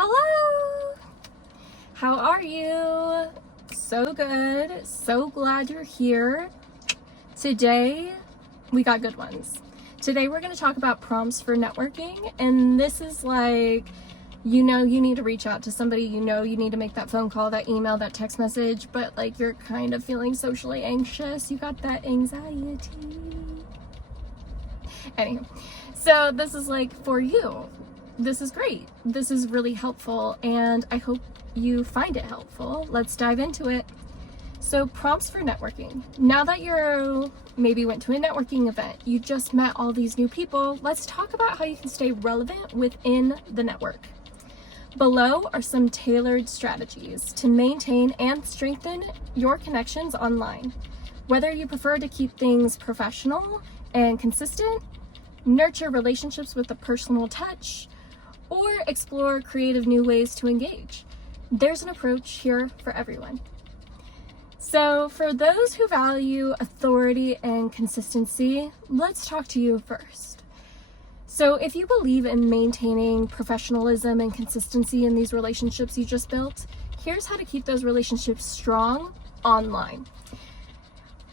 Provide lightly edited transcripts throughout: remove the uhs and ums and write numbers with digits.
Hello! How are you? So good. So glad you're here. Today, we got good ones. Today, we're going to talk about prompts for networking. And this is like, you need to reach out to somebody, you need to make that phone call, that email, that text message, but like you're kind of feeling socially anxious. You got that anxiety. Anywho, so this is like for you. This is great. This is really helpful, and I hope you find it helpful. Let's dive into it. So, prompts for networking. Now that you maybe went to a networking event, you just met all these new people, let's talk about how you can stay relevant within the network. Below are some tailored strategies to maintain and strengthen your connections online. Whether you prefer to keep things professional and consistent, nurture relationships with a personal touch, or explore creative new ways to engage, there's an approach here for everyone. So for those who value authority and consistency, let's talk to you first. So if you believe in maintaining professionalism and consistency in these relationships you just built, here's how to keep those relationships strong online.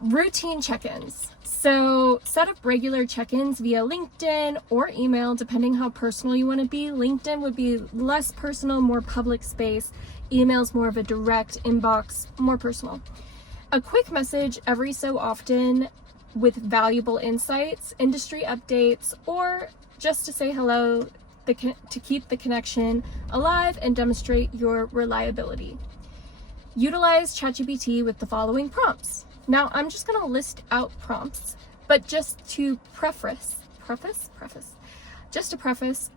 Routine check-ins. So set up regular check-ins via LinkedIn or email, depending how personal you want to be. LinkedIn would be less personal, more public space. Email's more of a direct inbox, more personal. A quick message every so often with valuable insights, industry updates, or just to say hello, to keep the connection alive and demonstrate your reliability. Utilize ChatGPT with the following prompts. Now, I'm just going to list out prompts, but just to preface,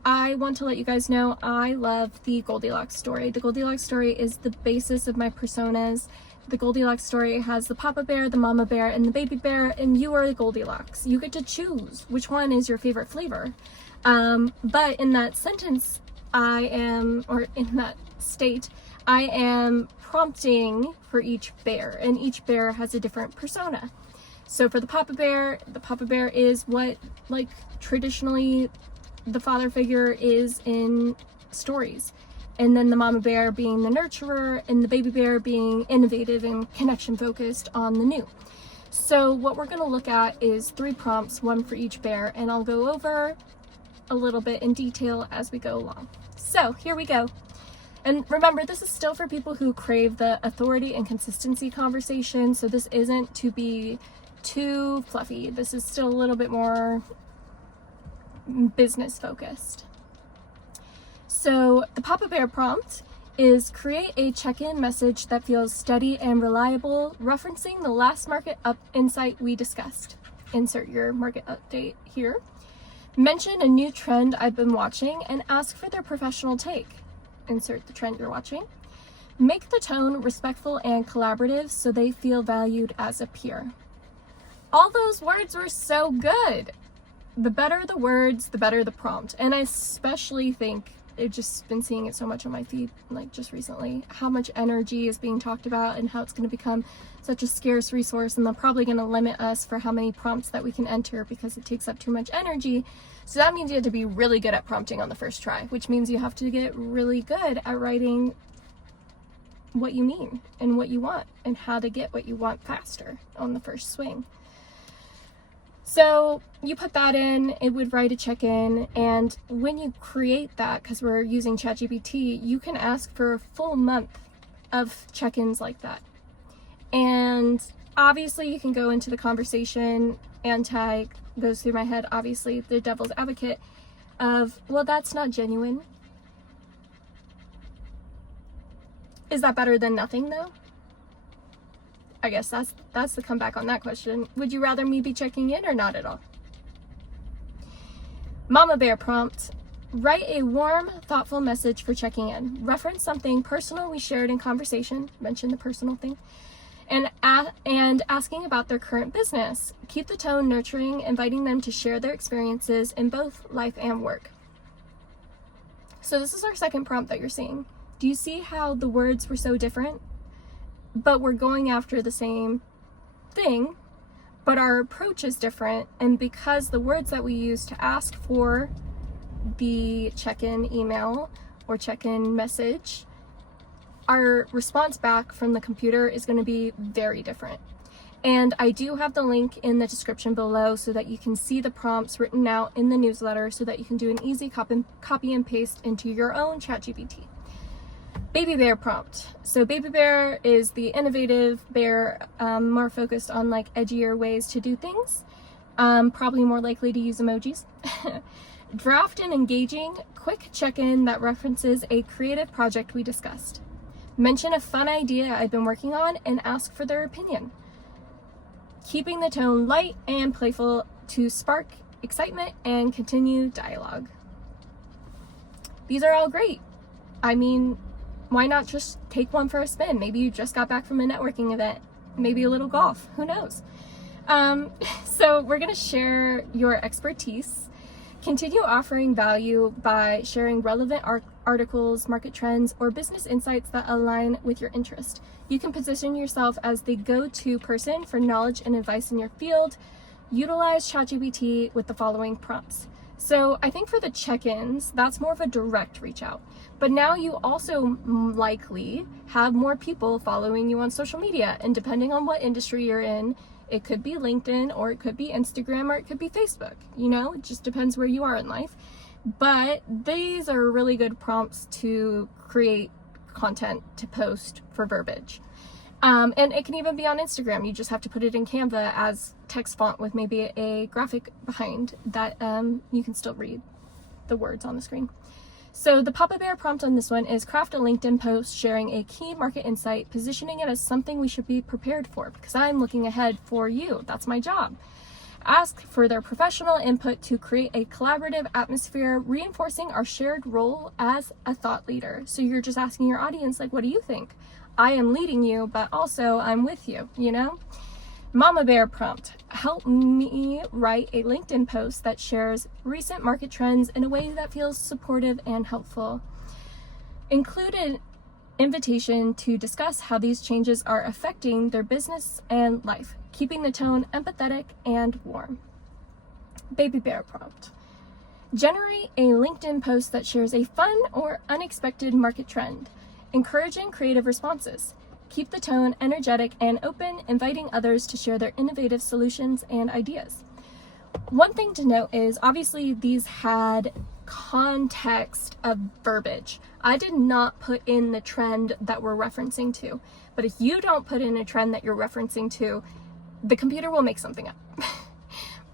I want to let you guys know I love the Goldilocks story. The Goldilocks story is the basis of my personas. The Goldilocks story has the Papa Bear, the Mama Bear, and the Baby Bear, and you are the Goldilocks. You get to choose which one is your favorite flavor. But in that sentence, in that state, I am prompting for each bear, and each bear has a different persona. So for the Papa Bear is what, like, traditionally the father figure is in stories. And then the Mama Bear being the nurturer, and the Baby Bear being innovative and connection focused on the new. So what we're going to look at is 3 prompts, one for each bear, and I'll go over a little bit in detail as we go along. So here we go. And remember, this is still for people who crave the authority and consistency conversation, so this isn't to be too fluffy. This is still a little bit more business focused. So the Papa Bear prompt is create a check-in message that feels steady and reliable, referencing the last market insight we discussed. Insert your market update here. Mention a new trend I've been watching and ask for their professional take. Insert the trend you're watching. Make the tone respectful and collaborative so they feel valued as a peer. All those words were so good. The better the words, the better the prompt. And I especially think, I've just been seeing it so much on my feed, like just recently, how much energy is being talked about and how it's going to become such a scarce resource, and they're probably going to limit us for how many prompts that we can enter because it takes up too much energy. So that means you have to be really good at prompting on the first try, which means you have to get really good at writing what you mean and what you want and how to get what you want faster on the first swing. So you put that in, it would write a check-in, and when you create that, because we're using ChatGPT, you can ask for a full month of check-ins like that. And obviously you can go into the conversation, goes through my head, obviously, the devil's advocate of, well, that's not genuine. Is that better than nothing, though? I guess that's the comeback on that question. Would you rather me be checking in or not at all? Mama Bear prompt. Write a warm, thoughtful message for checking in. Reference something personal we shared in conversation. Mention the personal thing. And asking about their current business. Keep the tone nurturing, inviting them to share their experiences in both life and work. So this is our second prompt that you're seeing. Do you see how the words were so different? But we're going after the same thing, but our approach is different. And because the words that we use to ask for the check-in email or check-in message, our response back from the computer is going to be very different. And I do have the link in the description below so that you can see the prompts written out in the newsletter so that you can do an easy copy and paste into your own ChatGPT. Baby bear prompt. So baby bear is the innovative bear, more focused on like edgier ways to do things. Probably more likely to use emojis. Draft an engaging, quick check-in that references a creative project we discussed. Mention a fun idea I've been working on and ask for their opinion. Keeping the tone light and playful to spark excitement and continue dialogue. These are all great. I mean, why not just take one for a spin? Maybe you just got back from a networking event, maybe a little golf, who knows? So we're gonna share your expertise, continue offering value by sharing relevant articles, market trends, or business insights that align with your interest. You can position yourself as the go-to person for knowledge and advice in your field. Utilize ChatGPT with the following prompts. So I think for the check-ins, that's more of a direct reach out. But now you also likely have more people following you on social media. And depending on what industry you're in, it could be LinkedIn or it could be Instagram or it could be Facebook. You know, it just depends where you are in life. But these are really good prompts to create content to post for verbiage. And it can even be on Instagram. You just have to put it in Canva as text font with maybe a graphic behind that you can still read the words on the screen. So the Papa Bear prompt on this one is craft a LinkedIn post sharing a key market insight, positioning it as something we should be prepared for because I'm looking ahead for you. That's my job. Ask for their professional input to create a collaborative atmosphere, reinforcing our shared role as a thought leader. So you're just asking your audience, like, what do you think? I am leading you, but also I'm with you, you know? Mama Bear prompt. Help me write a LinkedIn post that shares recent market trends in a way that feels supportive and helpful. Include an invitation to discuss how these changes are affecting their business and life, keeping the tone empathetic and warm. Baby Bear prompt. Generate a LinkedIn post that shares a fun or unexpected market trend, encouraging creative responses. Keep the tone energetic and open, inviting others to share their innovative solutions and ideas. One thing to note is obviously these had context of verbiage. I did not put in the trend that we're referencing to, but if you don't put in a trend that you're referencing to, the computer will make something up.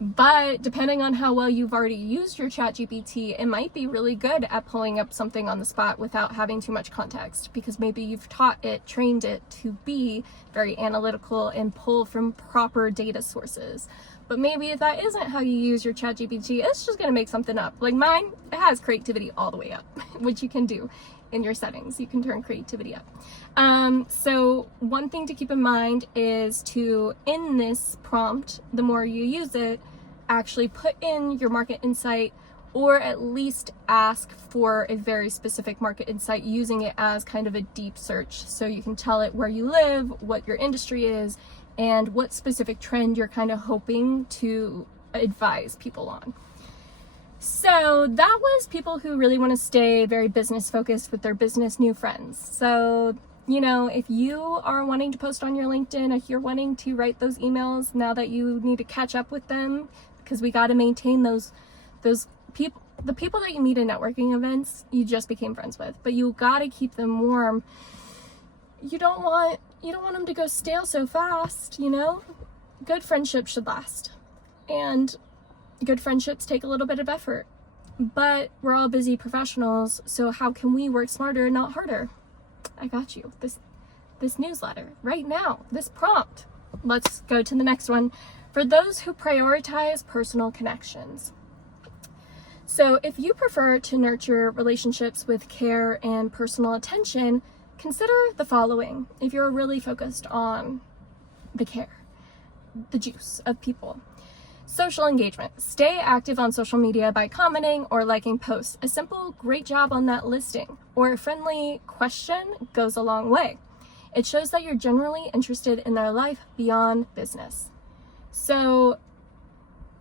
But depending on how well you've already used your ChatGPT, it might be really good at pulling up something on the spot without having too much context, because maybe you've taught it, trained it to be very analytical and pull from proper data sources. But maybe if that isn't how you use your ChatGPT, it's just gonna make something up. Like mine, it has creativity all the way up, which you can do in your settings. You can turn creativity up. So one thing to keep in mind is to, in this prompt, the more you use it, actually put in your market insight, or at least ask for a very specific market insight using it as kind of a deep search. So you can tell it where you live, what your industry is, and what specific trend you're kind of hoping to advise people on. So that was people who really want to stay very business focused with their business new friends. So, you know, if you are wanting to post on your LinkedIn, if you're wanting to write those emails now that you need to catch up with them, because we got to maintain those people, the people that you meet in networking events, you just became friends with, but you got to keep them warm. You don't want them to go stale so fast, you know? Good friendships should last. And good friendships take a little bit of effort, but we're all busy professionals, so how can we work smarter, not harder? I got you. This newsletter right now, this prompt. Let's go to the next one. For those who prioritize personal connections. So if you prefer to nurture relationships with care and personal attention, consider the following. If you're really focused on the care, the juice of people. Social engagement. Stay active on social media by commenting or liking posts. A simple great job on that listing or a friendly question goes a long way. It shows that you're generally interested in their life beyond business. So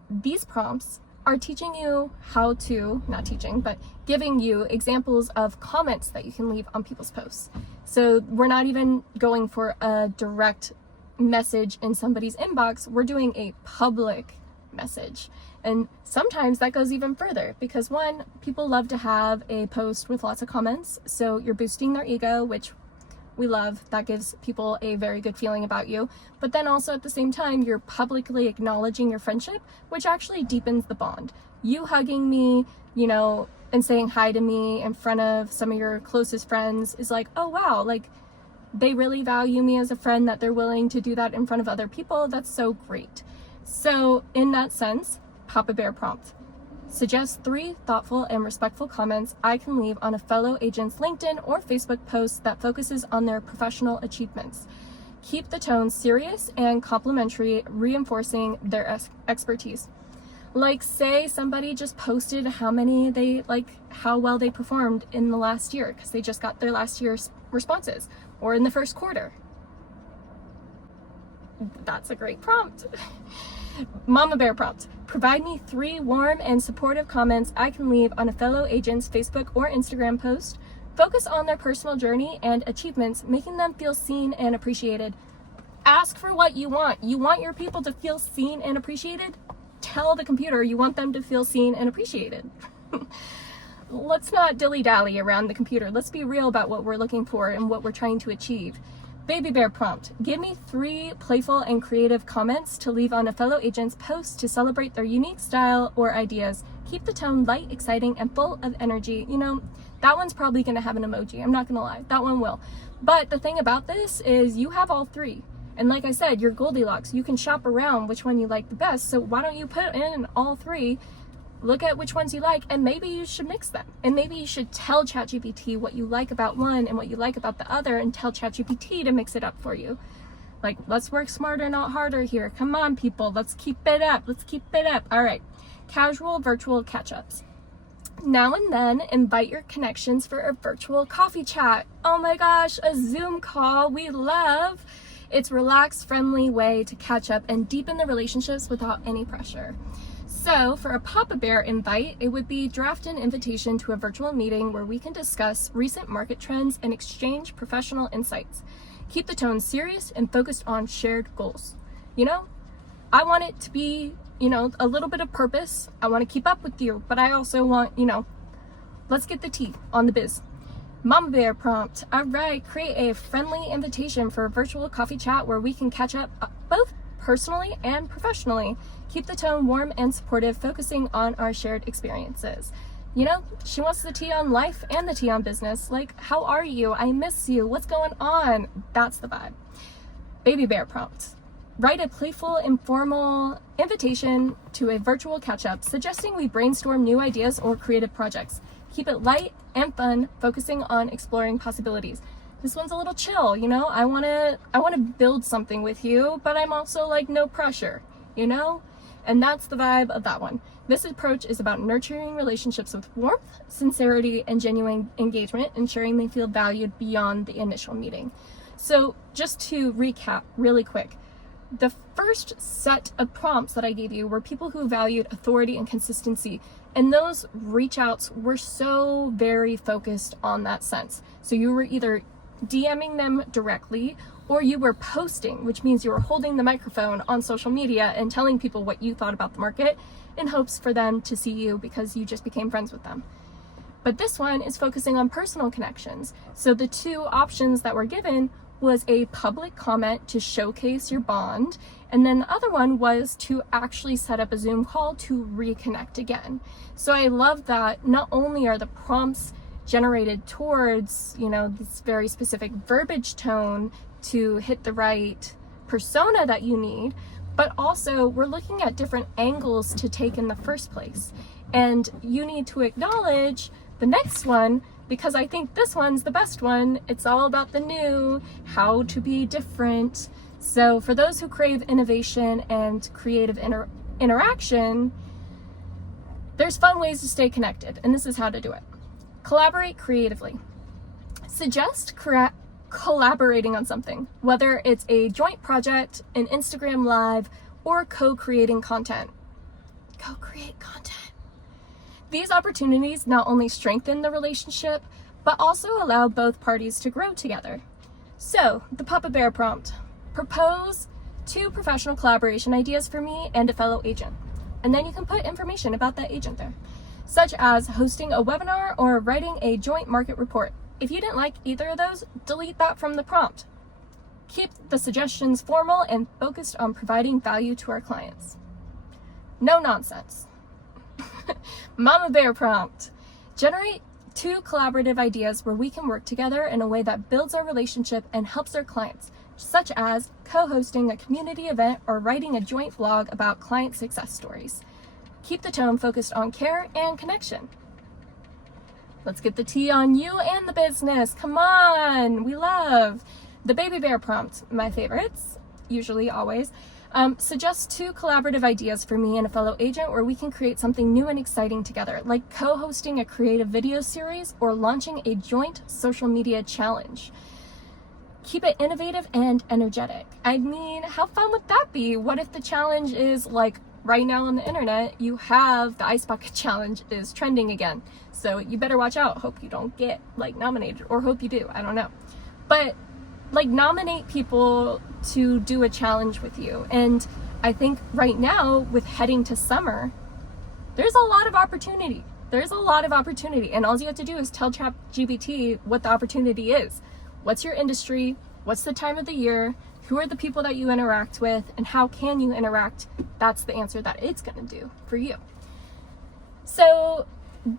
these prompts are teaching you how to, not teaching, but giving you examples of comments that you can leave on people's posts. So we're not even going for a direct message in somebody's inbox, we're doing a public message. And sometimes that goes even further because one, people love to have a post with lots of comments. So you're boosting their ego, which we love. That gives people a very good feeling about you. But then also at the same time, you're publicly acknowledging your friendship, which actually deepens the bond. You hugging me, you know, and saying hi to me in front of some of your closest friends is like, oh wow, like they really value me as a friend, that they're willing to do that in front of other people. That's so great. So in that sense, Papa Bear prompt. Suggest 3 thoughtful and respectful comments I can leave on a fellow agent's LinkedIn or Facebook post that focuses on their professional achievements. Keep the tone serious and complimentary, reinforcing their expertise. Like say somebody just posted how well they performed in the last year because they just got their last year's responses, or in the first quarter. That's a great prompt. Mama Bear prompt. Provide me 3 warm and supportive comments I can leave on a fellow agent's Facebook or Instagram post. Focus on their personal journey and achievements, making them feel seen and appreciated. Ask for what you want. You want your people to feel seen and appreciated? Tell the computer you want them to feel seen and appreciated. Let's not dilly-dally around the computer. Let's be real about what we're looking for and what we're trying to achieve. Baby Bear prompt. Give me 3 playful and creative comments to leave on a fellow agent's post to celebrate their unique style or ideas. Keep the tone light, exciting, and full of energy. You know, that one's probably going to have an emoji. I'm not going to lie. That one will. But the thing about this is you have all 3. And like I said, you're Goldilocks. You can shop around which one you like the best. So why don't you put in all 3? Look at which ones you like, and maybe you should mix them. And maybe you should tell ChatGPT what you like about one and what you like about the other, and tell ChatGPT to mix it up for you. Like, let's work smarter, not harder here. Come on, people. Let's keep it up. Let's keep it up. All right. Casual virtual catch-ups. Now and then, invite your connections for a virtual coffee chat. Oh my gosh, a Zoom call we love. It's a relaxed, friendly way to catch up and deepen the relationships without any pressure. So for a Papa Bear invite, it would be draft an invitation to a virtual meeting where we can discuss recent market trends and exchange professional insights. Keep the tone serious and focused on shared goals. You know, I want it to be, a little bit of purpose. I want to keep up with you, but I also want, let's get the tea on the biz. Mama Bear prompt. All right, create a friendly invitation for a virtual coffee chat where we can catch up both personally and professionally. Keep the tone warm and supportive, focusing on our shared experiences. She wants the tea on life and the tea on business. Like, how are you? I miss you. What's going on? That's the vibe. Baby Bear prompt. Write a playful, informal invitation to a virtual catch-up, suggesting we brainstorm new ideas or creative projects. Keep it light and fun, focusing on exploring possibilities. This one's a little chill, I want to build something with you, but I'm also like no pressure, And that's the vibe of that one. This approach is about nurturing relationships with warmth, sincerity, and genuine engagement, ensuring they feel valued beyond the initial meeting. So just to recap really quick, the first set of prompts that I gave you were people who valued authority and consistency. And those reach outs were so very focused on that sense. So you were either DMing them directly, or you were posting, which means you were holding the microphone on social media and telling people what you thought about the market in hopes for them to see you because you just became friends with them. But this one is focusing on personal connections. So the 2 options that were given was a public comment to showcase your bond, and then the other one was to actually set up a Zoom call to reconnect again. So I love that not only are the prompts generated towards, this very specific verbiage tone to hit the right persona that you need, but also we're looking at different angles to take in the first place. And you need to acknowledge the next one, because I think this one's the best one. It's all about the new, how to be different. So for those who crave innovation and creative interaction, there's fun ways to stay connected, and this is how to do it. Collaborate creatively. Suggest collaborating on something, whether it's a joint project, an Instagram live, or co-creating content. Co-create content. These opportunities not only strengthen the relationship, but also allow both parties to grow together. So, the Papa Bear prompt. Propose 2 professional collaboration ideas for me and a fellow agent. And then you can put information about that agent there, such as hosting a webinar or writing a joint market report. If you didn't like either of those, delete that from the prompt. Keep the suggestions formal and focused on providing value to our clients. No nonsense. Mama Bear prompt. Generate 2 collaborative ideas where we can work together in a way that builds our relationship and helps our clients, such as co-hosting a community event or writing a joint blog about client success stories. Keep the tone focused on care and connection. Let's get the tea on you and the business. Come on, we love. The Baby Bear prompt, my favorites, usually always. Suggest 2 collaborative ideas for me and a fellow agent where we can create something new and exciting together, like co-hosting a creative video series or launching a joint social media challenge. Keep it innovative and energetic. I mean, how fun would that be? What if the challenge is like right now on the internet, you have the Ice Bucket Challenge is trending again. So you better watch out. Hope you don't get like nominated, or hope you do. I don't know. But like nominate people to do a challenge with you. And I think right now with heading to summer, there's a lot of opportunity. And all you have to do is tell ChatGPT what the opportunity is. What's your industry? What's the time of the year? Who are the people that you interact with? And how can you interact? That's the answer that it's going to do for you. So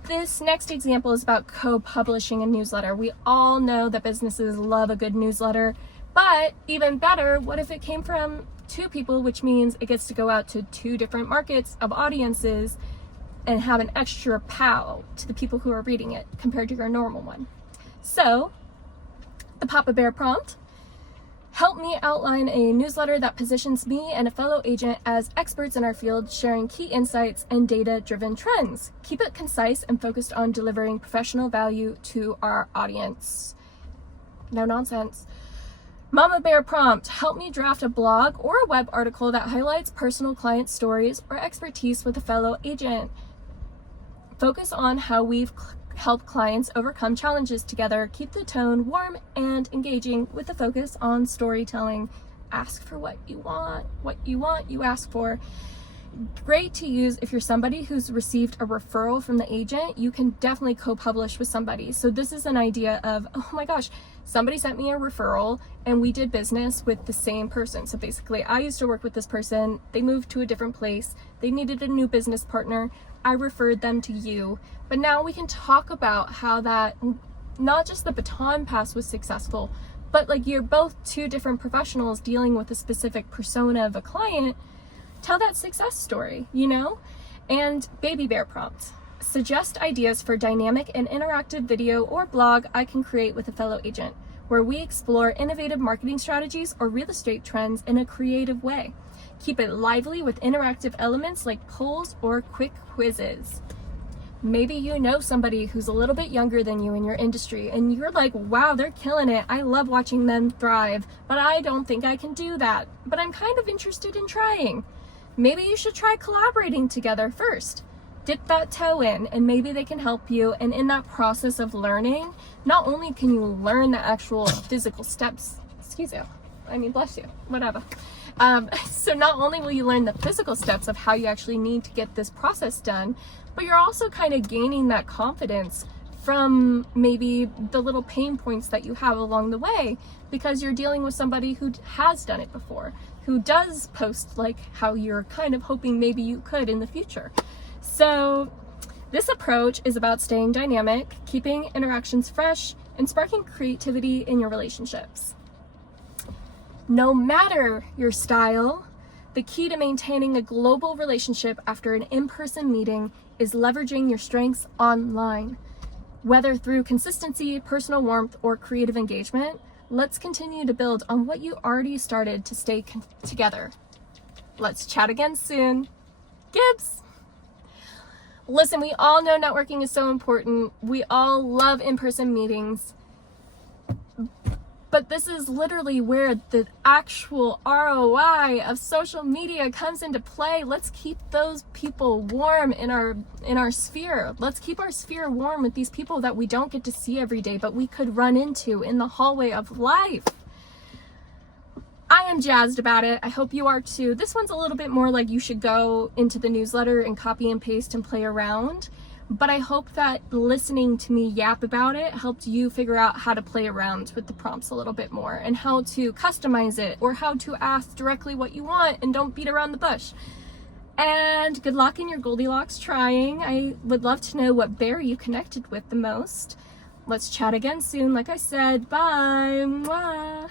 this next example is about co-publishing a newsletter. We all know that businesses love a good newsletter, but even better, what if it came from 2 people, which means it gets to go out to 2 different markets of audiences and have an extra pow to the people who are reading it compared to your normal one. So, the Papa Bear prompt. Help me outline a newsletter that positions me and a fellow agent as experts in our field, sharing key insights and data-driven trends. Keep it concise and focused on delivering professional value to our audience. No nonsense. Mama Bear prompt. Help me draft a blog or a web article that highlights personal client stories or expertise with a fellow agent. Focus on how we've help clients overcome challenges together. Keep the tone warm and engaging with a focus on storytelling. Ask for what you want, you ask for. Great to use if you're somebody who's received a referral from the agent. You can definitely co-publish with somebody. So this is an idea of, oh my gosh, somebody sent me a referral and we did business with the same person. So basically I used to work with this person, they moved to a different place, they needed a new business partner, I referred them to you. But now we can talk about how that, not just the baton pass was successful, but like you're both 2 different professionals dealing with a specific persona of a client. Tell that success story, you know? And Baby Bear prompt. Suggest ideas for dynamic and interactive video or blog I can create with a fellow agent, where we explore innovative marketing strategies or real estate trends in a creative way. Keep it lively with interactive elements like polls or quick quizzes. Maybe you know somebody who's a little bit younger than you in your industry and you're like, wow, they're killing it. I love watching them thrive, but I don't think I can do that. But I'm kind of interested in trying. Maybe you should try collaborating together first. Dip that toe in and maybe they can help you. And in that process of learning, not only can you learn the actual physical steps, bless you, whatever. So not only will you learn the physical steps of how you actually need to get this process done, but you're also kind of gaining that confidence from maybe the little pain points that you have along the way, because you're dealing with somebody who has done it before, who does post like how you're kind of hoping maybe you could in the future. So this approach is about staying dynamic, keeping interactions fresh, and sparking creativity in your relationships. No matter your style, the key to maintaining a global relationship after an in-person meeting is leveraging your strengths online. Whether through consistency, personal warmth, or creative engagement, let's continue to build on what you already started to stay together. Let's chat again soon. Gibbs! Listen, we all know networking is so important. We all love in-person meetings. But this is literally where the actual ROI of social media comes into play. Let's keep those people warm in our sphere. Let's keep our sphere warm with these people that we don't get to see every day, but we could run into in the hallway of life. I am jazzed about it. I hope you are too. This one's a little bit more like you should go into the newsletter and copy and paste and play around. But I hope that listening to me yap about it helped you figure out how to play around with the prompts a little bit more and how to customize it or how to ask directly what you want and don't beat around the bush. And good luck in your Goldilocks trying. I would love to know what bear you connected with the most. Let's chat again soon. Like I said, bye. Mwah.